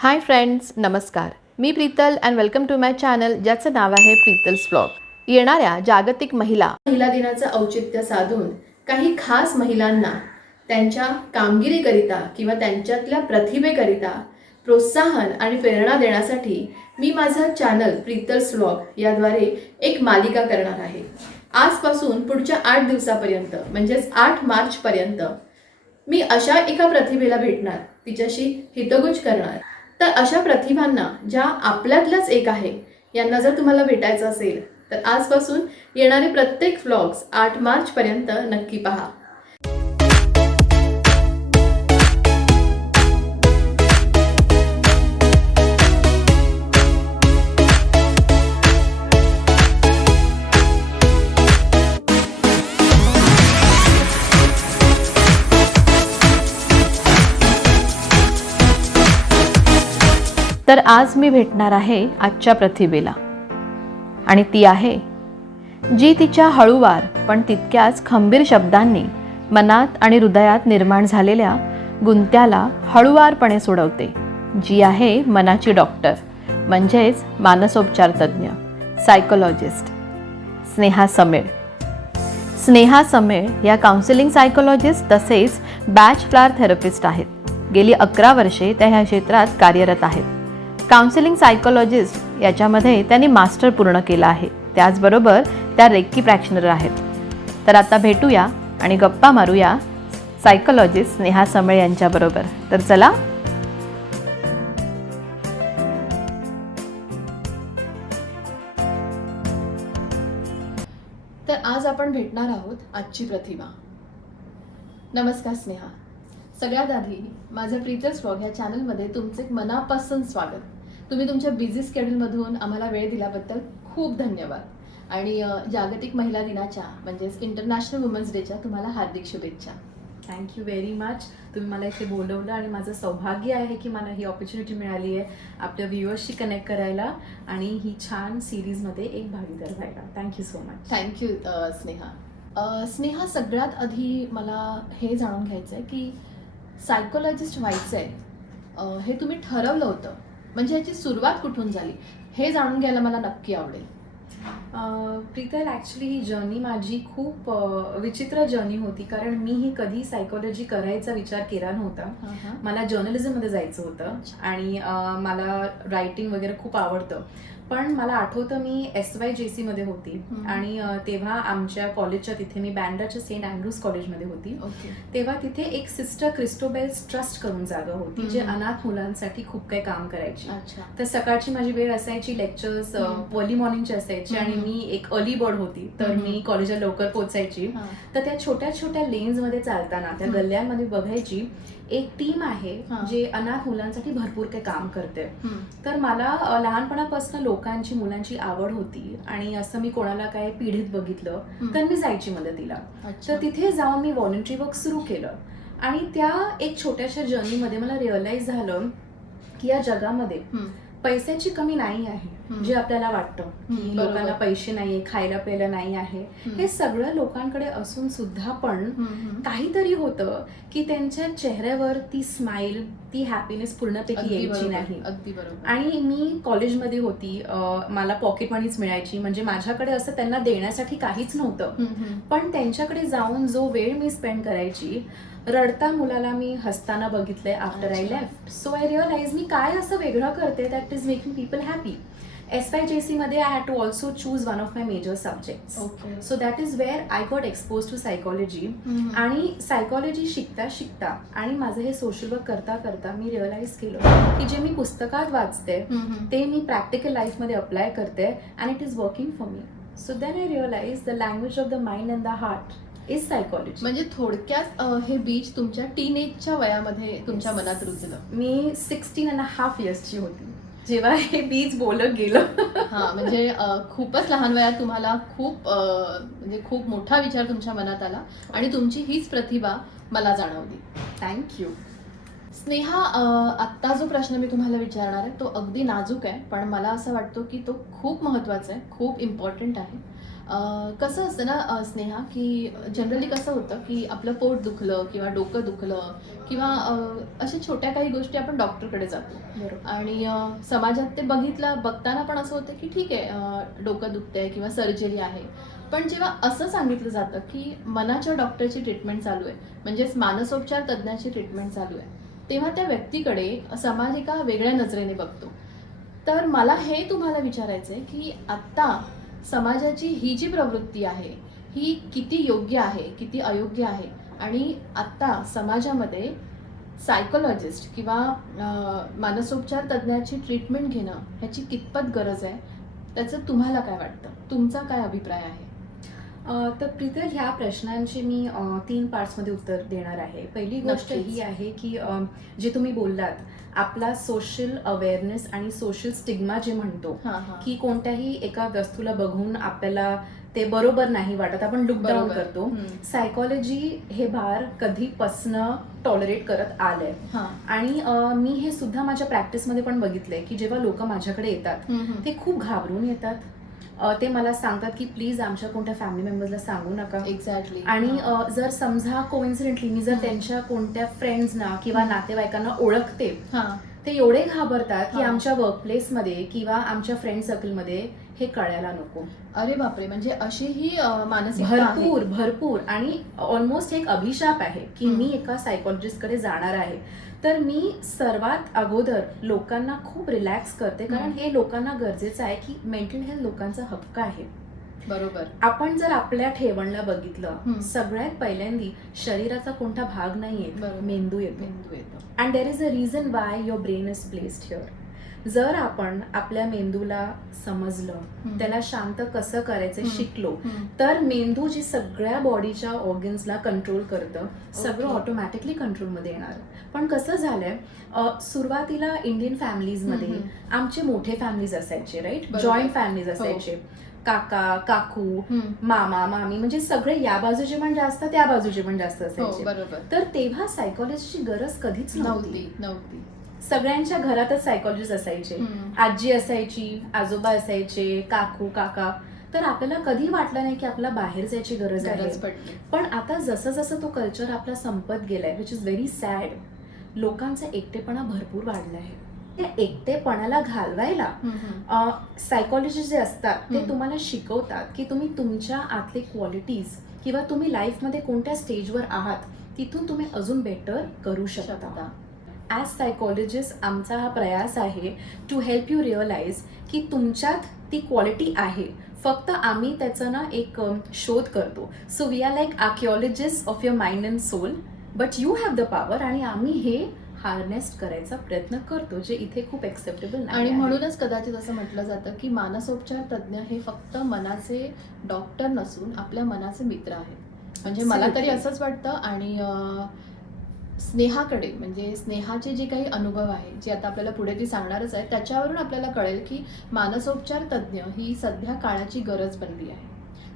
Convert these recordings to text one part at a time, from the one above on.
हाय friends, नमस्कार. मी Preetal and welcome to my channel ज्याचं नाव आहे प्रीतल्स ब्लॉग. येणाऱ्या जागतिक महिला दिनाचं औचित्य साधून काही खास महिलांना त्यांच्या कामगिरीकरिता किंवा त्यांच्यातल्या प्रतिभेकरिता प्रोत्साहन आणि प्रेरणा देण्यासाठी मी माझं चॅनल प्रीतल्स ब्लॉग याद्वारे एक मालिका करणार आहे. आजपासून पुढच्या 8 दिवसापर्यंत म्हणजेच 8 मार्चपर्यंत मी अशा एका प्रतिभेला भेटणार, तिच्याशी हितगुज करणार. तर अशा प्रतिभांना ज्या आपल्यातल्याच एक आहे, यांना जर तुम्हाला भेटायचं असेल तर आजपासून येणारे प्रत्येक व्लॉग्स 8 मार्चपर्यंत नक्की पहा. तर आज मी भेटणार आहे आजच्या प्रतिभेला, आणि ती आहे जी तिच्या हळूवार पण तितक्याच खंबीर शब्दांनी मनात आणि हृदयात निर्माण झालेल्या गुंत्याला हळूवारपणे सोडवते. जी आहे मनाची डॉक्टर, म्हणजेच मानसोपचार तज्ज्ञ, सायकोलॉजिस्ट स्नेहा समेळ. स्नेहा समेळ या काउन्सिलिंग सायकोलॉजिस्ट तसेच बॅच फ्लावर थेरपिस्ट आहेत. गेली 11 वर्षे त्या ह्या क्षेत्रात कार्यरत आहेत. काउन्सिलिंग सायकोलॉजिस्ट याच्यामध्ये त्यांनी मास्टर पूर्ण केलं आहे. त्याचबरोबर त्या रेकी प्रॅक्टिशनर आहेत. तर आता भेटूया आणि गप्पा मारूया सायकोलॉजिस्ट स्नेहा समेळ यांच्याबरोबर. तर चला. तर आज आपण भेटणार आहोत आजची प्रतिभा. नमस्कार स्नेहा. सगळ्यात आधी माझं प्रीतल्स ब्लॉग ह्या चॅनलमध्ये तुमचे मनापासून स्वागत. तुम्ही तुमच्या बिझी स्केड्यूलमधून आम्हाला वेळ दिल्याबद्दल खूप धन्यवाद. आणि जागतिक महिला दिनाच्या म्हणजेच इंटरनॅशनल वुमन्स डेच्या तुम्हाला हार्दिक शुभेच्छा. Thank you very much. तुम्ही मला इथे बोलवलं आणि माझं सौभाग्य आहे की मला ही ऑपॉर्च्युनिटी मिळाली आहे आपल्या व्ह्युअर्सशी कनेक्ट करायला आणि ही छान सिरीजमध्ये एक भागीदार व्हायला. Thank you so much. Thank you Sneha. Sneha, सगळ्यात आधी मला हे जाणून घ्यायचं आहे की सायकोलॉजिस्ट व्हायचं आहे हे तुम्ही ठरवलं होतं, म्हणजे याची सुरुवात कुठून झाली हे जाणून घ्यायला मला नक्की आवडेल. प्रीतल, ॲक्च्युली ही जर्नी माझी खूप विचित्र जर्नी होती, कारण मी ही कधी सायकोलॉजी करायचा विचार केला नव्हता. मला जर्नलिझममध्ये जायचं होतं आणि मला रायटिंग वगैरे खूप आवडतं. पण मला आठवतं मी SYJC मध्ये होती आणि तेव्हा आमच्या कॉलेजच्या तिथे मी बँड्राच्या सेंट अँड्रूज कॉलेजमध्ये होती. तेव्हा तिथे एक सिस्टर क्रिस्टोबेल्स ट्रस्ट करून जागा होती जे अनाथ मुलांसाठी खूप काही काम करायची. तर सकाळची माझी वेळ असायची, लेक्चर्स अर्ली मॉर्निंगचे असायचे आणि मी एक अर्ली बर्ड होती, तर मी कॉलेजला लवकर पोचायची. तर त्या छोट्या छोट्या लेन्समध्ये चालताना त्या गल्ल्यांमध्ये बघायची एक टीम आहे जे अनाथ मुलांसाठी भरपूर काही काम करते. तर मला लहानपणापासून लोकांची मुलांची आवड होती आणि असं मी कोणाला काय पीडित बघितलं तर मी जायची मदतीला. तर तिथे जाऊन मी व्हॉलंटरी वर्क सुरू केलं आणि त्या एक छोट्याशा जर्नीमध्ये मला रिअलाइज झालं की या जगामध्ये पैशाची कमी नाही आहे. जे आपल्याला वाटतं की लोकांना पैसे नाहीये, खायला प्यायला नाही आहे, हे सगळं लोकांकडे असून सुद्धा पण काहीतरी होतं की त्यांच्या चेहऱ्यावर ती स्माइल, ती हॅपीनेस पूर्णपैकी यायची नाही. आणि मी कॉलेजमध्ये होती, मला पॉकेट मनीच मिळायची, म्हणजे माझ्याकडे असं त्यांना देण्यासाठी काहीच नव्हतं. पण त्यांच्याकडे जाऊन जो वेळ मी स्पेंड करायची, रडता मुलाला मी हसताना बघितलंय after I left. So I realise मी काय असं वेगळं करते that is making people happy. SYJC मध्ये I had to also choose one of my major subjects. So that is where I got expose to psychology. आणि psychology शिकता शिकता आणि माझं हे सोशल वर्क करता करता मी रिअलाइज केलं की जे मी पुस्तकात वाचते ते मी प्रॅक्टिकल लाईफमध्ये अप्लाय करते and it is working for me. So then I realise the language of the mind and the heart is psychology. म्हणजे थोडक्यात हे बीज तुमच्या टीनेजच्या वयामध्ये तुमच्या मनात रुजलं. मी 16.5 इयर्सची होती जेव्हा हे बीज बोलत गेलं. म्हणजे खूपच लहान वयात तुम्हाला खूप मोठा विचार तुमच्या मनात आला आणि तुमची हीच प्रतिभा मला जाणवली. थँक्यू. स्नेहा, आत्ता जो प्रश्न मी तुम्हाला विचारणार आहे तो अगदी नाजूक आहे, पण मला असं वाटतं की तो खूप महत्त्वाचा आहे, खूप इम्पॉर्टंट आहे. कसं असतं ना स्नेहा, की जनरली कसं होतं की आपलं पोट दुखलं किंवा डोकं दुखलं किंवा अशा छोट्या काही गोष्टी आपण डॉक्टरकडे जातो. बरोबर. आणि समाजात ते बघताना पण असं होतं की ठीक आहे, डोकं दुखतंय किंवा सर्जरी आहे. पण जेव्हा असं सांगितलं जातं की मनाच्या डॉक्टरची ट्रीटमेंट चालू आहे, म्हणजेच मानसोपचार तज्ज्ञाची ट्रीटमेंट चालू आहे, तेव्हा त्या व्यक्तीकडे समाज एका वेगळ्या नजरेने बघतो. तर मला हे तुम्हाला विचारायचं आहे की आत्ता समाजाची ही जी प्रवृत्ती आहे ही किती योग्य आहे, किती अयोग्य आहे, आणि आत्ता समाजामध्ये सायकोलॉजिस्ट किंवा मानसोपचार तज्ज्ञाची ट्रीटमेंट घेणं ह्याची कितपत गरज आहे, त्याचं तुम्हाला काय वाटतं, तुमचा काय अभिप्राय आहे? तर प्रीतल, ह्या प्रश्नांची मी 3 पार्ट्समध्ये उत्तर देणार आहे. पहिली गोष्ट नक्कीच. ही आहे की जे तुम्ही बोललात, आपला सोशल अवेअरनेस आणि सोशल स्टिग्मा जे म्हणतो, हां हां की कोणत्याही एका वस्तूला बघून आपल्याला ते बरोबर नाही वाटत, आपण लुक डाऊन बरोबर. करतो. हम्म. सायकॉलॉजी हे भार कधीपासनं टॉलरेट करत आलंय. हां. आणि मी हे सुद्धा माझ्या प्रॅक्टिसमध्ये पण बघितलंय की जेव्हा लोक माझ्याकडे येतात हम्म, हम्म. ते खूप घाबरून येतात. ते मला सांगतात की प्लीज आमच्या कोणत्या फॅमिली मेंबर्सला सांगू नका. एक्झॅक्टली. आणि जर समजा कोइन्सिडेंटली मी जर त्यांच्या कोणत्या फ्रेंड्सना किंवा नातेवाईकांना ओळखते, हां. ते एवढे घाबरतात की हा. आमच्या वर्कप्लेसमध्ये किंवा आमच्या फ्रेंड सर्कलमध्ये हे कळायला नको. अरे बापरे, म्हणजे अशीही मानसिकता आहे. भरपूर भरपूर. आणि ऑलमोस्ट एक अभिशाप आहे की हम्म. मी एका सायकॉलॉजिस्टकडे जाणार आहे, तर मी सर्वात अगोदर लोकांना खूप रिलॅक्स करते, कारण हम्म. हे लोकांना गरजेचं आहे की मेंटल हेल्थ लोकांचा हक्क आहे. बरोबर. आपण जर आपल्या ठेवणला बघितलं, हम्म. सगळ्यात पहिल्यांदी शरीराचा कोणता भाग नाहीये, बरोबर. मेंदू येतो. मेंदू येतो. And there is a reason why your brain is placed here. जर आपण आपल्या मेंदूला समजलं, हम्म. त्याला शांत कसं करायचं हम्म. शिकलो, हम्म. तर मेंदू जी सगळ्या बॉडीच्या ऑर्गन्सला कंट्रोल करतं, सगळं Okay. ऑटोमॅटिकली कंट्रोलमध्ये येणार. पण कसं झालंय, सुरुवातीला इंडियन फॅमिलीजमध्ये हम्म. आमचे मोठे फॅमिलीज असायचे, राईट, बरोबर. जॉईंट फॅमिलीज असायचे. काका काकू, हम्म. मामा मामी, म्हणजे सगळे या बाजूचे पण जास्त, त्या बाजूचे पण जास्त हो, असायचे. बरोबर. तर तेव्हा सायकॉलॉजीची गरज कधीच नव्हती. नव्हती. सगळ्यांच्या घरातच सायकॉलॉजिस्ट असायचे. हम्म. आजी असायची, आजोबा असायचे, काकू काका. तर आपल्याला कधी वाटलं नाही की आपला बाहेर जायची गरज आहे. गरज पडली. पण आता जसं जसं तो कल्चर आपला संपत गेलाय, विच इज व्हेरी सॅड, लोकांचा एकटेपणा भरपूर वाढला आहे. त्या एकटेपणाला घालवायला हम्म. सायकॉलॉजिस्ट जे असतात ते हम्म. तुम्हाला शिकवतात की तुम्ही तुमच्या आतले क्वालिटीज किंवा तुम्ही लाईफमध्ये कोणत्या स्टेजवर आहात तिथून तुम्ही अजून बेटर करू शकता. ॲज सायकॉलॉजिस्ट आमचा हा प्रयास आहे टू हेल्प यू रिअलाइज की तुमच्यात ती क्वालिटी आहे, फक्त आम्ही त्याचं ना एक शोध करतो. So we are like archaeologist of your mind and soul, but you have the power. आणि आम्ही हे हार्नेस करायचा प्रयत्न करतो, जे इथे खूप एक्सेप्टेबल नाही. आणि म्हणूनच कदाचित असं म्हटलं जातं की मानसोपचार तज्ज्ञ हे फक्त मनाचे डॉक्टर नसून आपल्या मनाचे मित्र आहेत. म्हणजे मला तरी Absolutely. असंच वाटतं. आणि स्नेहाकडे, म्हणजे स्नेहाचे जे काही अनुभव आहे, जे आता आपल्याला पुढे ती सांगणारच आहे, त्याच्यावरून आपल्याला कळेल की मानसोपचार तज्ज्ञ ही सध्या काळाची गरज बनली आहे.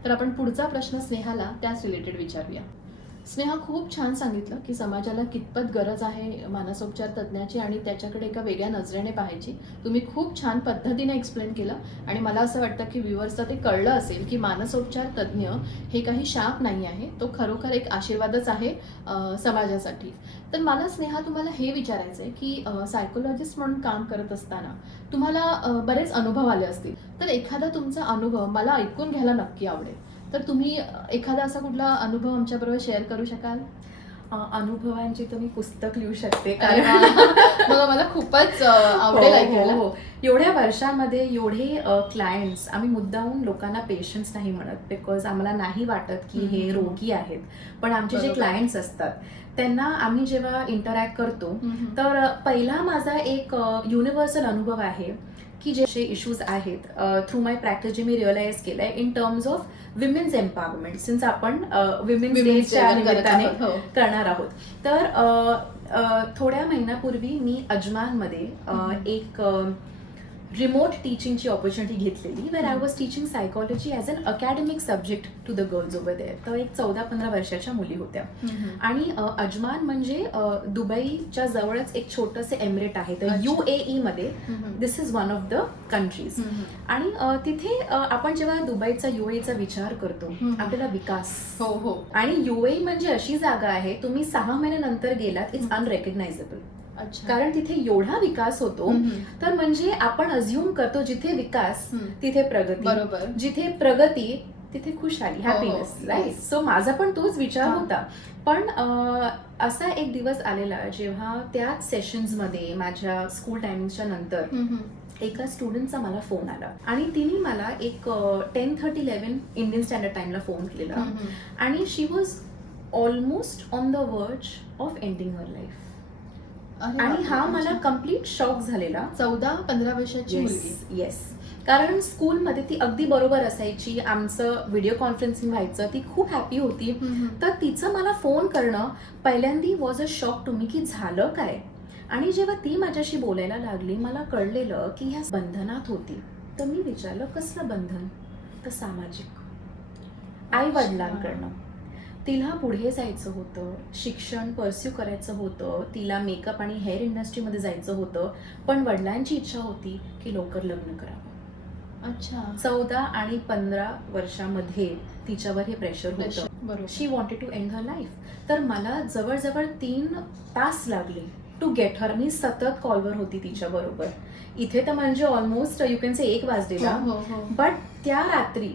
तर आपण पुढचा प्रश्न स्नेहाला त्याच रिलेटेड विचारूया. स्नेहा, खूप छान सांगितलं की समाजाला कितपत गरज आहे मानसोपचार तज्ज्ञाची आणि त्याच्याकडे एका वेगळ्या नजरेने पाहायची. तुम्ही खूप छान पद्धतीने एक्सप्लेन केलं आणि मला असं वाटतं की व्ह्युअर्सला ते कळलं असेल की मानसोपचार तज्ज्ञ हे काही शाप नाही आहे, तो खरोखर एक आशीर्वादच आहे समाजासाठी. तर मला स्नेहा तुम्हाला हे विचारायचं आहे की सायकोलॉजिस्ट म्हणून काम करत असताना तुम्हाला बरेच अनुभव आले असतील, तर एखादा तुमचा अनुभव मला ऐकून घ्यायला नक्की आवडेल. तर तुम्ही एखादा असा कुठला अनुभव आमच्याबरोबर शेअर करू शकाल? अनुभवांची तर मी पुस्तक लिहू शकते, अरे वा. मग मला खूपच आवडेल ऐकायला. हो. एवढ्या वर्षामध्ये एवढे क्लायंट्स, आम्ही मुद्दाहून लोकांना पेशन्स नाही म्हणत, बिकॉज आम्हाला नाही वाटत की हे हम्म. रोगी आहेत. पण आमचे जे बरोबर. क्लायंट्स असतात त्यांना आम्ही जेव्हा इंटरॅक्ट करतो, हम्म. तर पहिला माझा एक युनिव्हर्सल अनुभव आहे की जे इश्यूज आहेत थ्रू माय प्रॅक्टिस, जे मी रिअलाइज केलंय in terms of women's empowerment, since आपण विमेन्स Women's डेच्या Day करत निमित्ताने आहोत. हो. करणार आहोत. तर थोड्या महिन्यापूर्वी मी अजमानमध्ये एक रिमोट टीचिंगची ऑपॉर्च्युनिटी घेतलेली where I was teaching psychology as an academic subject to the girls over there. तर एक 14-15 वर्षाच्या मुली होत्या. आणि अजमान म्हणजे दुबईच्या जवळच एक छोटंसं एमिरेट आहे. तर अच्छा. UAE मध्ये this is one of the countries. आणि तिथे आपण जेव्हा दुबईचा UAEचा विचार करतो आपल्याला विकास हो हो. आणि UAE म्हणजे अशी जागा आहे तुम्ही 6 महिन्यानंतर गेलात इट्स अनरेकग्नायझेबल. अच्छा. कारण तिथे एवढा विकास होतो. तर म्हणजे आपण अज्युम करतो जिथे विकास तिथे प्रगती, बरोबर. जिथे प्रगती तिथे खुशाली, हो, हॅपीनेस, हो. राईट. सो माझा पण तोच विचार हा. होता. पण असा एक दिवस आलेला जेव्हा त्याच सेशन्स मध्ये माझ्या स्कूल टायमिंगच्या नंतर एका स्टुडंटचा मला फोन आला आणि तिने मला एक 10:30-11 इंडियन स्टँडर्ड टाइमला फोन केलेला आणि शी वॉज ऑलमोस्ट ऑन द वर्ज ऑफ एंडिंग हर लाईफ. आणि हा मला कम्प्लीट शॉक झालेला. 14-15 वर्षाची मुलगी. येस. कारण स्कूलमध्ये ती अगदी बरोबर असायची, आमचं व्हिडिओ कॉन्फरन्सिंग व्हायचं, ती खूप हॅपी होती. तर तिचं मला फोन करणं पहिल्यांदा was a shock to me की झालं काय. आणि जेव्हा ती माझ्याशी बोलायला लागली मला कळलेलं की ह्या बंधनात होती. तर मी विचारलं कसलं बंधन. तर सामाजिक, आई वडिलांकडनं. तिला पुढे जायचं होतं, शिक्षण परस्यू करायचं होतं, तिला मेकअप आणि हेअर इंडस्ट्रीमध्ये जायचं होतं, पण वडिलांची इच्छा होती की लवकर लग्न करावं. अच्छा. 14 आणि 15 वर्षामध्ये तिच्यावर हे प्रेशर होतं. बरोबर. She wanted to end her life. तर मला जवळजवळ 3 तास लागले टू गेट हर. मी सतत कॉलवर होती तिच्या बरोबर. इथे तर म्हणजे ऑलमोस्ट यू कॅन से 1 वाजलेला. बट त्या रात्री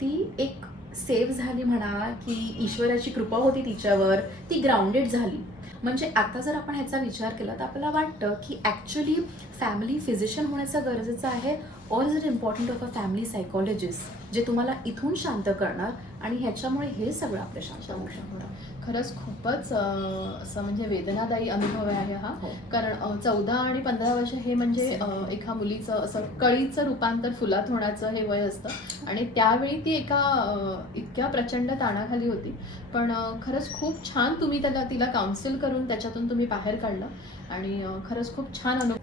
ती एक सेव्ह झाली म्हणा की ईश्वराची कृपा होती तिच्यावर, ती ग्राउंडेड झाली. म्हणजे आता जर आपण ह्याचा विचार केला तर आपल्याला वाटतं की ॲक्च्युली फॅमिली फिजिशियन होण्याचं गरजेचं आहे or is it important of a family psychologist जे तुम्हाला इथून शांत करणार आणि ह्याच्यामुळे हे सगळं आपलं शांत होऊ शकतं. खरंच खूपच असं म्हणजे वेदनादायी अनुभव आहे हा. हो. कारण 14 आणि 15 वर्ष हे म्हणजे एका मुलीचं असं कळीचं रूपांतर फुलात होण्याचं हे वय असतं आणि त्यावेळी ती एका इतक्या प्रचंड ताणाखाली होती. पण खरंच खूप छान तुम्ही तिला काउन्सिल करून त्याच्यातून तुम्ही बाहेर काढलं आणि खरंच खूप छान अनुभव.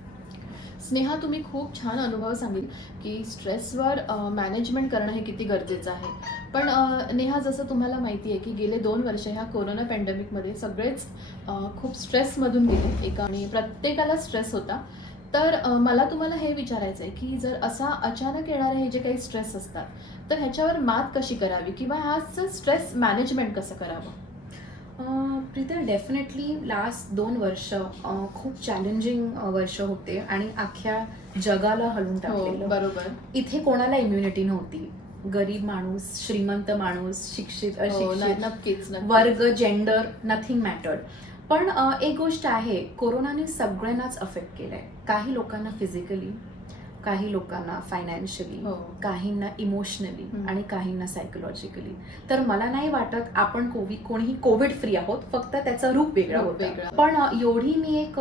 स्नेहा, तुम्ही खूप छान अनुभव सांगितले की स्ट्रेसवर मॅनेजमेंट करणं हे किती गरजेचं आहे. पण नेहा, जसं तुम्हाला माहिती आहे की गेले 2 वर्ष ह्या कोरोना पॅन्डेमिकमध्ये सगळेच खूप स्ट्रेसमधून गेले एका आणि प्रत्येकाला स्ट्रेस होता. तर मला तुम्हाला हे विचारायचं आहे की जर असा अचानक येणारे हे जे काही स्ट्रेस असतात तर ह्याच्यावर मात कशी करावी किंवा ह्याचं स्ट्रेस मॅनेजमेंट कसं करावं. प्रीतल, डेफिनेटली लास्ट 2 वर्ष खूप चॅलेंजिंग वर्ष होते आणि अख्ख्या जगाला हलवून टाकलेलं. बरोबर. इथे कोणाला इम्युनिटी नव्हती. गरीब माणूस, श्रीमंत माणूस, शिक्षित अशिक्षित, नक्कीच. वर्ग, जेंडर, नथिंग मॅटर्ड. पण एक गोष्ट आहे, कोरोनाने सगळ्यांनाच अफेक्ट केलंय. काही लोकांना फिजिकली, काही लोकांना फायनान्शियली, काहींना इमोशनली आणि काहींना सायकोलॉजिकली. तर मला नाही वाटत आपण कोणीही कोविड फ्री आहोत, फक्त त्याचं रूप वेगळं होतं. पण एवढी मी एक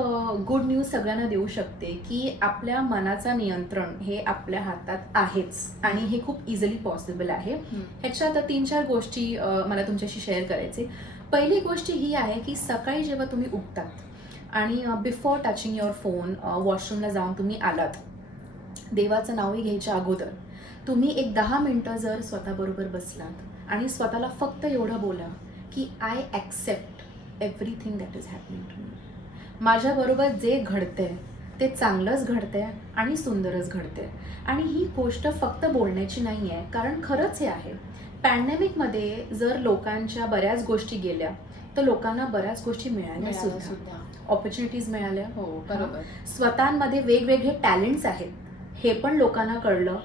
गुड न्यूज सगळ्यांना देऊ शकते की आपल्या मनाचं नियंत्रण हे आपल्या हातात आहेच आणि हे खूप इझिली पॉसिबल आहे. ह्याच्यात 3-4 गोष्टी मला तुमच्याशी शेअर करायचे. पहिली गोष्ट ही आहे की सकाळी जेव्हा तुम्ही उठतात आणि बिफोर टचिंग युअर फोन वॉशरूमला जाऊन तुम्ही आलात, देवाचं नावही घ्यायच्या अगोदर तुम्ही एक 10 मिनिटं जर स्वतःबरोबर बसलात आणि स्वतःला फक्त एवढं बोला की I accept everything that is happening to me. माझ्याबरोबर जे घडतंय ते चांगलंच घडतंय आणि सुंदरच घडतंय. आणि ही गोष्ट फक्त बोलण्याची नाही आहे, कारण खरंच हे आहे. पॅन्डेमिकमध्ये जर लोकांच्या बऱ्याच गोष्टी गेल्या तर लोकांना बऱ्याच गोष्टी मिळाल्या सुद्धा, ऑपॉर्च्युनिटीज मिळाल्या. हो, बरोबर. स्वतःमध्ये वेगवेगळे टॅलेंट्स आहेत हे पण लोकांना कळलं.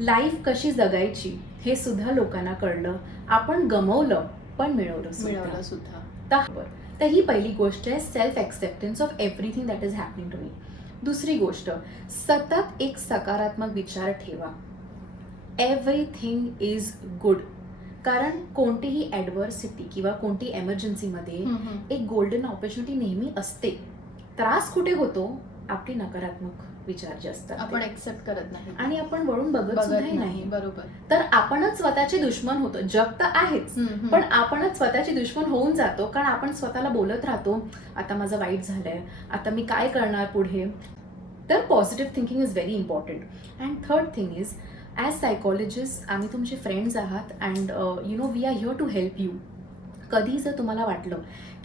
लाईफ कशी जगायची हे सुद्धा लोकांना कळलं. आपण गमवलं पण मिळवलं सुद्धा. तर ही पहिली गोष्ट आहे, self acceptance of everything that is happening to me. दुसरी गोष्ट, सतत एक सकारात्मक विचार ठेवा. Everything is good. कारण कोणतीही ॲडव्हर्सिटी किंवा कोणती एमर्जन्सीमध्ये एक गोल्डन ऑपॉर्च्युनिटी नेहमी असते. त्रास कुठे होतो, आपली नकारात्मक विचार जे असतात आपण ऍक्सेप्ट करत नाही आणि आपण वळून बघत नाही. बरोबर. तर आपणच स्वतःचे दुश्मन होतो. जग तर आहेच, पण आपणच स्वतःचे दुश्मन होऊन जातो. कारण आपण स्वतःला बोलत राहतो, आता माझं वाईट झालंय, आता मी काय करणार पुढे. तर positive thinking is very important. And third thing is, as psychologist आम्ही तुमचे फ्रेंड्स आहात and we are here to help you. कधी जर तुम्हाला वाटलं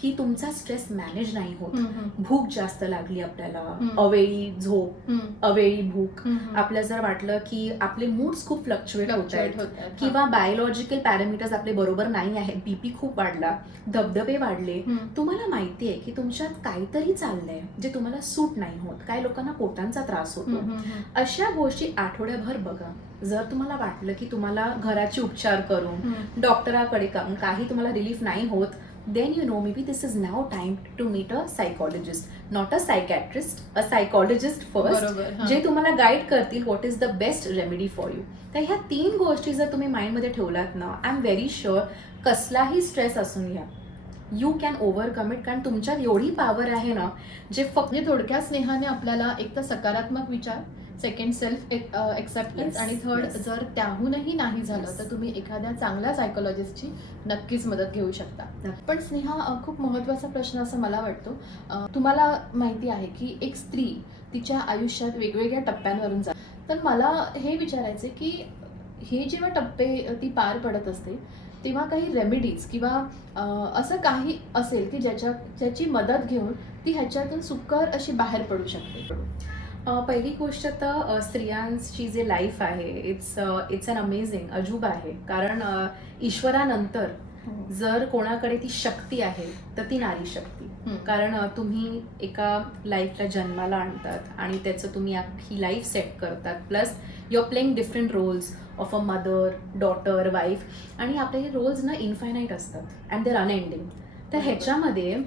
की तुमचा स्ट्रेस मॅनेज नाही होत, भूक जास्त लागली आपल्याला, अवेळी झोप, अवेळी भूक, आपल्याला जर वाटलं की आपले मूड्स खूप फ्लक्च्युएट होत आहेत किंवा बायोलॉजिकल पॅरामीटर्स आपले बरोबर नाही आहेत, बीपी खूप वाढला, धबधबे वाढले, तुम्हाला माहिती आहे की तुमच्यात काहीतरी चाललंय जे तुम्हाला सूट नाही होत, काही लोकांना पोटांचा त्रास होतो, अशा गोष्टी आठवड्याभर बघा. जर तुम्हाला वाटलं की तुम्हाला घराचे उपचार करून डॉक्टराकडे काही तुम्हाला रिलीफ नाही होत, then you know maybe this is now time to meet a psychologist, not a psychiatrist, a psychologist first, जे तुम्हाला गाईड करतील what is the best remedy for you. तर ह्या 3 गोष्टी जर तुम्ही माइंडमध्ये ठेवलात ना, आय एम व्हेरी शुअर कसलाही स्ट्रेस असून घ्या, यू कॅन ओव्हरकम इट. कारण तुमच्यात एवढी पॉवर आहे ना, जे फक्त म्हणजे थोडक्यात स्नेहाने आपल्याला एक तर सकारात्मक विचार, सेकंड सेल्फ एक्सेप्टन्स, आणि थर्ड जर त्याहूनही नाही झालं तर तुम्ही एखाद्या चांगल्या सायकोलॉजिस्टची नक्कीच मदत घेऊ शकता. पण स्नेहा, खूप महत्त्वाचा प्रश्न असं मला वाटतो, तुम्हाला माहिती आहे की एक स्त्री तिच्या आयुष्यात वेगवेगळ्या टप्प्यांवरून जाते, तर मला हे विचारायचे की हे जेव्हा टप्पे ती पार पडत असते तेव्हा काही रेमेडीज किंवा असं काही असेल की ज्याची मदत घेऊन ती ह्याच्यातून सुकर अशी बाहेर पडू शकते. पहिली गोष्ट तर स्त्रियांची जे लाईफ आहे, इट्स अन अमेझिंग, अजूब आहे. कारण ईश्वरानंतर जर कोणाकडे ती शक्ती आहे तर ती नारी शक्ती. कारण तुम्ही एका लाईफला जन्माला आणतात आणि त्याचं तुम्ही ही लाईफ सेट करतात, plus you are playing different roles of a mother, daughter, wife, आणि आपले हे रोल्स ना इन्फायनाईट असतात अँड देर अनएंडिंग. तर ह्याच्यामध्ये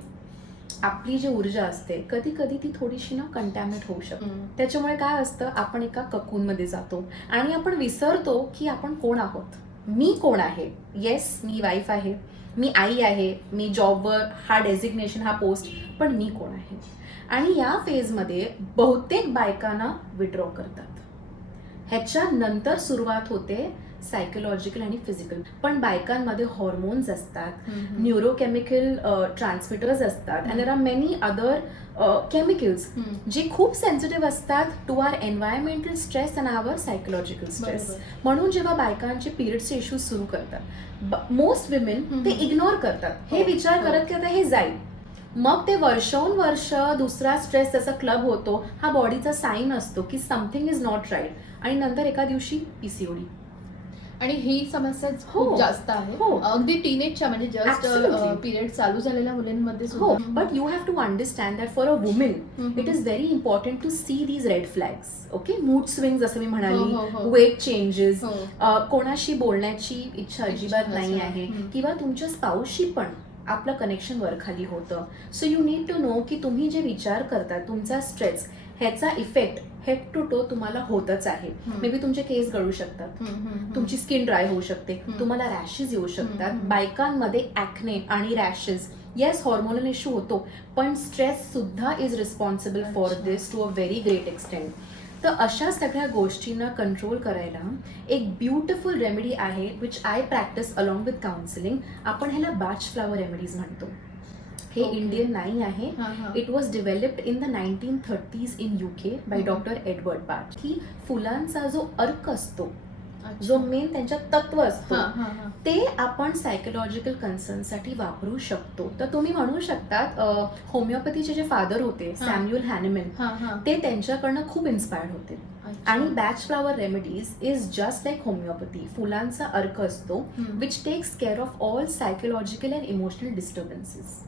आपली जी ऊर्जा असते कधी कधी ती थोडीशी ना कंटॅमिनेट होऊ शकते. त्याच्यामुळे काय असतं, आपण एका ककूनमध्ये जातो आणि आपण विसरतो की आपण कोण आहोत, मी कोण आहे. येस, मी वाईफ आहे, मी आई आहे, मी जॉबवर हा डेझिग्नेशन, हा पोस्ट, पण मी कोण आहे. आणि या फेजमध्ये बहुतेक बायकांना विड्रॉ करतात. ह्याच्यानंतर सुरुवात होते सायकोलॉजिकल आणि फिजिकल. पण बायकांमध्ये हॉर्मोन्स असतात, न्यूरोकेमिकल ट्रान्समिटर्स असतात, and there are many other chemicals जे खूप सेन्सिटिव्ह असतात to our environmental stress and our psychological stress. म्हणून जेव्हा बायकांचे पिरियडचे इश्यूज सुरू करतात, मोस्ट विमेन ते इग्नोर करतात, हे विचार करत की आता हे जाईल. मग ते वर्षोनवर्ष दुसरा स्ट्रेस त्याचा क्लब होतो, हा बॉडीचा साईन असतो की समथिंग इज नॉट राईट, आणि नंतर एका दिवशी पीसीओडी. आणि ही समस्या खूप जास्त आहे, अगदी टीनेजच्या म्हणजे जस्ट पिरियड चालू झालेल्या मुलींमध्ये हो. But you have to understand that for a women it is very important to see these red flags. Okay, mood swing जसं मी म्हणाली, वेट चेंजेस, कोणाशी बोलण्याची इच्छा अजिबात नाही आहे, किंवा तुमच्या स्पाऊसशी पण आपलं कनेक्शन वर खाली होतं. So you need to know की तुम्ही जे विचार करता, तुमचा स्ट्रेस, ह्याचा इफेक्ट हेड टू टो तुम्हाला होतच आहे. मे बी तुमचे केस गळू शकतात, तुमची स्किन ड्राय होऊ शकते, तुम्हाला रॅशेस येऊ शकतात. बायकांमध्ये ॲक्ने आणि रॅशेस, येस, हॉर्मोनल इश्यू होतो, पण स्ट्रेस सुद्धा is responsible for this to a very great extent. तर अशा सगळ्या गोष्टींना कंट्रोल करायला एक ब्युटिफुल रेमेडी आहे, which I practise along with counselling. आपण ह्याला बॅच फ्लावर रेमेडीज म्हणतो. हे इंडियन नाही आहे. It was developed in the 1930s in UK by doctor Edward बाच. की फुलांचा जो अर्क असतो, जो मेन त्यांच्या तत्व असतो, ते आपण सायकोलॉजिकल कन्सर्नसाठी वापरू शकतो. तर तुम्ही म्हणू शकतात होमिओपॅथीचे जे फादर होते सॅम्युअल हॅनिमन, ते त्यांच्याकडनं खूप इन्स्पायर्ड होते. आणि batch flower remedies is just like homeopathy. फुलांचा अर्क असतो which takes care of all psychological and emotional disturbances.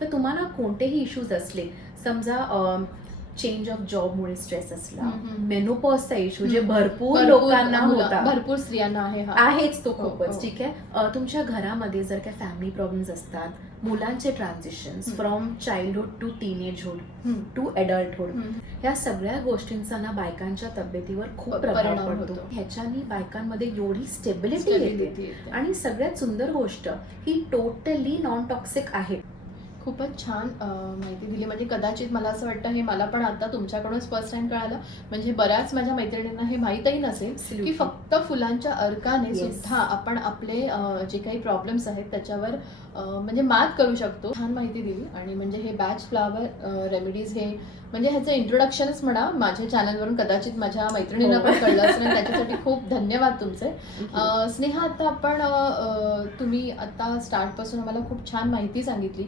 तर तुम्हाला कोणतेही इश्यूज असले, समजा चेंज ऑफ जॉबमुळे स्ट्रेस असला, मेनोपॉजचा इश्यू जे भरपूर लोकांना होता, भरपूर स्त्रियांना आहेच तो खूपच, ठीक आहे. तुमच्या घरामध्ये जर काही फॅमिली प्रॉब्लेम्स असतात, मुलांचे transitions from childhood to teenagehood to adulthood, या सगळ्या गोष्टींचा ना बायकांच्या तब्येतीवर खूप प्रभाव पडतो. ह्याच्यानी बायकांमध्ये एवढी स्टेबिलिटी येते. आणि सगळ्यात सुंदर गोष्ट, ही टोटली नॉन टॉक्सिक आहे. खूपच छान माहिती दिली. म्हणजे कदाचित मला असं वाटतं हे मला पण आता तुमच्याकडूनच फर्स्ट टाइम कळालं. म्हणजे बऱ्याच माझ्या मैत्रिणींना हे माहीतही नसेल की फक्त फुलांच्या अर्काने सुद्धा आपण आपले जे काही प्रॉब्लेम्स आहेत त्याच्यावर म्हणजे मात करू शकतो. छान माहिती दिली. आणि म्हणजे हे बॅच फ्लावर रेमेडीज हे म्हणजे ह्याचं इंट्रोडक्शनच म्हणा माझ्या चॅनलवरून, कदाचित माझ्या मैत्रिणींना पण कळलं असेल आणि त्याच्यासाठी खूप धन्यवाद तुमचे. स्नेहा, आता आपण तुम्ही आता स्टार्टपासून आम्हाला खूप छान माहिती सांगितली,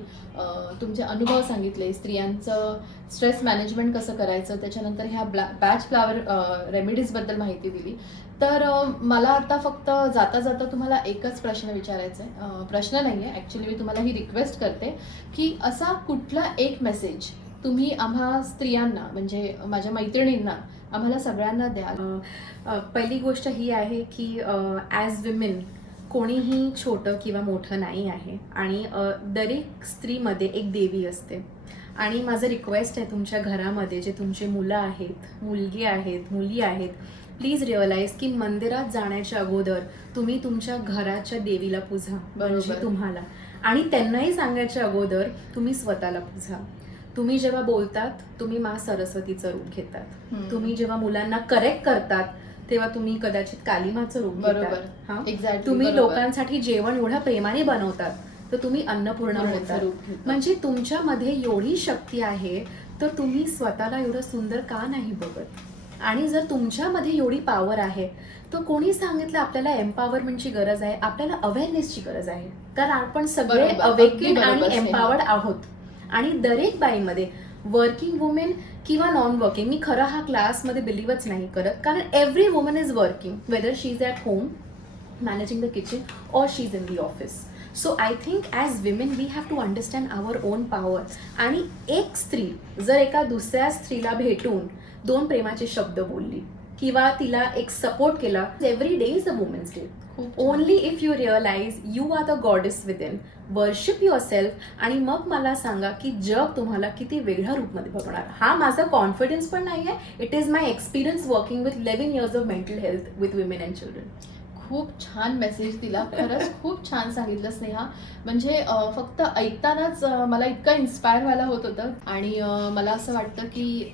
तुमचे अनुभव सांगितले, स्त्रियांचं स्ट्रेस मॅनेजमेंट कसं करायचं, त्याच्यानंतर ह्या बॅच फ्लावर रेमेडीजबद्दल माहिती दिली. तर मला आता फक्त जाता जाता तुम्हाला एकच प्रश्न विचारायचा आहे. प्रश्न नाही आहे ॲक्च्युली, मी तुम्हाला ही रिक्वेस्ट करते की असा कुठला एक मेसेज तुम्ही आम्हा स्त्रियांना, म्हणजे माझ्या मैत्रिणींना, आम्हाला सगळ्यांना द्याल. पहिली गोष्ट ही आहे की ॲज विमेन कोणीही छोटं किंवा मोठं नाही आहे आणि दरेक स्त्रीमध्ये एक देवी असते. आणि माझं रिक्वेस्ट आहे तुमच्या घरामध्ये जे तुमचे मुलं आहेत, मुलगी आहेत, मुली आहेत, प्लीज रिअलाइज की मंदिरात जाण्याच्या अगोदर तुम्ही तुमच्या घराच्या देवीला पूजा, म्हणजे तुम्हाला, आणि त्यांनाही सांगायच्या अगोदर तुम्ही स्वतःला पूजा. तुम्ही जेव्हा बोलतात तुम्ही मा सरस्वतीचं रूप घेतात. तुम्ही जेव्हा मुलांना करेक्ट करतात तेव्हा तुम्ही कदाचित कालीमाचं रूप घेतात. एक्झॅक्टली. तुम्ही लोकांसाठी जेवण एवढ्या प्रेमाने बनवतात तर तुम्ही अन्नपूर्णा होतात. म्हणजे तुमच्यामध्ये एवढी शक्ती आहे तर तुम्ही स्वतःला एवढं सुंदर का नाही बघत? आणि जर तुमच्यामध्ये एवढी पॉवर आहे तर कोणी सांगितलं आपल्याला एम्पॉवरमेंटची गरज आहे? आपल्याला अवेअरनेसची गरज आहे, कारण आपण सगळे अवेकेन आणि एम्पॉवर्ड आहोत. आणि दरेक बाईमध्ये वर्किंग वुमेन किंवा नॉन वर्किंग, मी खरं हा क्लासमध्ये बिलीव्हच नाही करत, कारण every woman is working, whether she is at home managing the kitchen or she is in the office. So I think as women we have to understand our own power. आणि एक स्त्री जर एका दुसऱ्या स्त्रीला भेटून 2 प्रेमाचे शब्द बोलली किंवा तिला एक सपोर्ट केला, every day is a women's day. Only if you realise you are the goddess within, worship your self, आणि मग मला सांगा की जग तुम्हाला किती वेगळ्या रूपमध्ये बघणार. हा माझा कॉन्फिडन्स पण नाही आहे, it is my experience working with 11 years of mental health with women and children. खूप छान मेसेज दिला, खरंच खूप छान सांगितलं स्नेहा. म्हणजे फक्त ऐकतानाच मला इतकं इन्स्पायर व्हायला होत होतं. आणि मला असं वाटतं की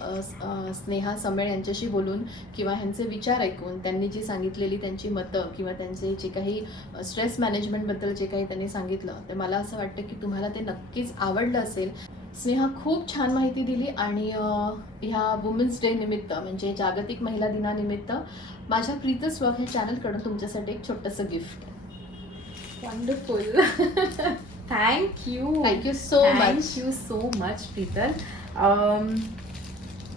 स्नेहा समेळ यांच्याशी बोलून किंवा ह्यांचे विचार ऐकून, त्यांनी जी सांगितलेली त्यांची मतं किंवा त्यांचे जे काही स्ट्रेस मॅनेजमेंटबद्दल जे काही त्यांनी सांगितलं, ते मला असं वाटतं की तुम्हाला ते नक्कीच आवडलं असेल. स्नेहा खूप छान माहिती दिली. आणि ह्या वुमेन्स डे निमित्त, म्हणजे जागतिक महिला दिनानिमित्त, माझ्या प्रीतस व्लॉग ह्या चॅनलकडून तुमच्यासाठी एक छोटंसं gift. Wonderful. Thank you. Thank you so much. Thank you so much Preetal.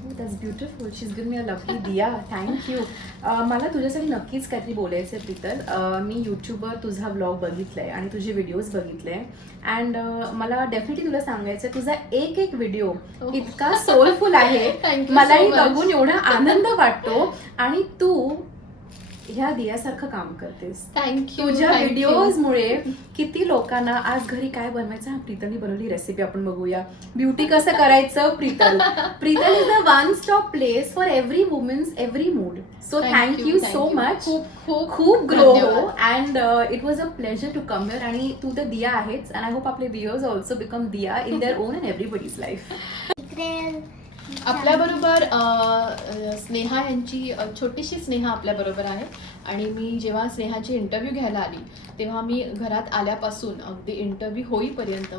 That's beautiful. She is given me a lovely diya. Thank you. मला तुझ्यासाठी नक्कीच काहीतरी बोलायचं आहे प्रीतल. मी यूट्यूबवर तुझा व्लॉग बघितलाय आणि तुझे व्हिडिओज बघितले, अँड मला डेफिनेटली तुला सांगायचं आहे, तुझा एक एक व्हिडिओ इतका सोलफुल आहे, मलाही बघून एवढा आनंद वाटतो. आणि तू ह्या दियासारखं काम करतेस. थँक्यू. तुझ्या व्हिडिओजमुळे किती लोकांना आज घरी काय बनवायचं, हा प्रीतलनी बनवली रेसिपी आपण बघूया. ब्युटी कसं करायचं, Preetal. Preetal is a one stop place for every womens every mood. So thank you so much. खूप ग्रो हो, and it was a pleasure to come here. आणि तू तर दिया आहेच, अँड आय होप आपले viewers also become diya in their own and everybody's life. आपल्याबरोबर स्नेहा यांची छोटीशी स्नेहा आपल्याबरोबर आहे. आणि मी जेव्हा स्नेहाची इंटरव्ह्यू घ्यायला आली तेव्हा मी घरात आल्यापासून अगदी इंटरव्ह्यू होईपर्यंत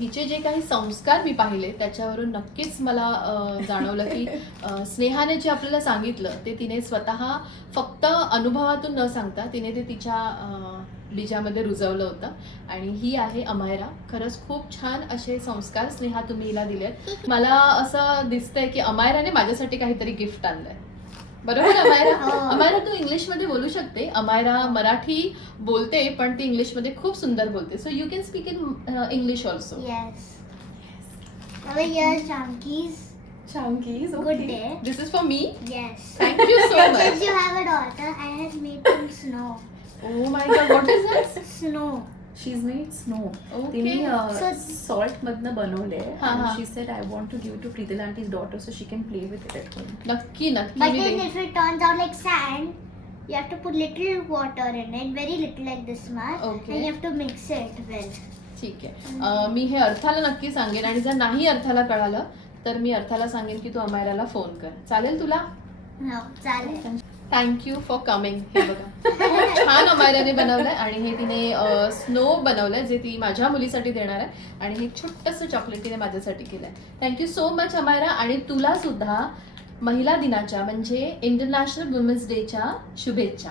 हिचे जे काही संस्कार मी पाहिले त्याच्यावरून नक्कीच मला जाणवलं की स्नेहाने जे आपल्याला सांगितलं ते तिने स्वतः फक्त अनुभवातून न सांगता तिने ते तिच्या बीजामध्ये रुजवलं होतं. आणि ही आहे अमायरा. खरंच खूप छान असे संस्कार स्नेहा तुम्ही हिला दिलेत. मला असं दिसतंय की अमायराने माझ्यासाठी काहीतरी गिफ्ट आणलंय. बरोबर अमायरा? अमायरा, तू इंग्लिशमध्ये बोलू शकते. अमायरा मराठी बोलते पण ती इंग्लिशमध्ये खूप सुंदर बोलते. So you can speak in English also. Yes. Over here, Shanki's. Shanki's, Good okay. day. This is for me. Yes. Thank you so much. Because you have a daughter, I have made some snow. Oh my god, what is this? Snow. She's made snow. Okay. तिने So- salt मधनं बनवले. हा, हा. She said I want to give to Preetal auntie's daughter so she can play with it at home. नक्की नक्की But me then देईन. if it turns out like sand, you have to put little water in it, very little, like this much. Okay. And you have to mix it well. ठीक आहे. मी हे अर्थाला नक्की सांगेन. आणि जर नाही अर्थाला कळालं तर मी अर्थाला सांगेन की तू अमायराला फोन कर. चालेल तुला? No, चालेल. Thank you for coming. हे बघा खूप छान अमायराने बनवलंय आणि हे तिने स्नो बनवलंय जे ती माझ्या मुलीसाठी देणार आहे आणि हे छोटंसं चॉकलेट तिने माझ्यासाठी केलंय. Thank you so much Amaira. आणि तुला सुद्धा महिला दिनाच्या म्हणजे इंटरनॅशनल वुमेन्स डेच्या शुभेच्छा.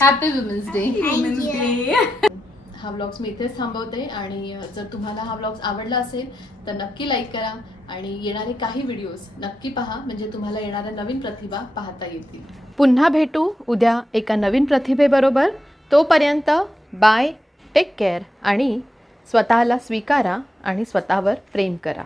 Happy women's day. Thank you. हा व्लॉग्स मी इथेच थांबवते आणि जर तुम्हाला हा व्लॉग्स आवडला असेल तर नक्की लाईक करा आणि येणारे काही व्हिडिओज नक्की पहा म्हणजे तुम्हाला येणाऱ्या नवीन प्रतिभा पाहता येतील. पुन्हा भेटू उद्या एका नवीन प्रतिभेबरोबर. तोपर्यंत बाय, टेक केअर आणि स्वतःला स्वीकारा आणि स्वतःवर प्रेम करा.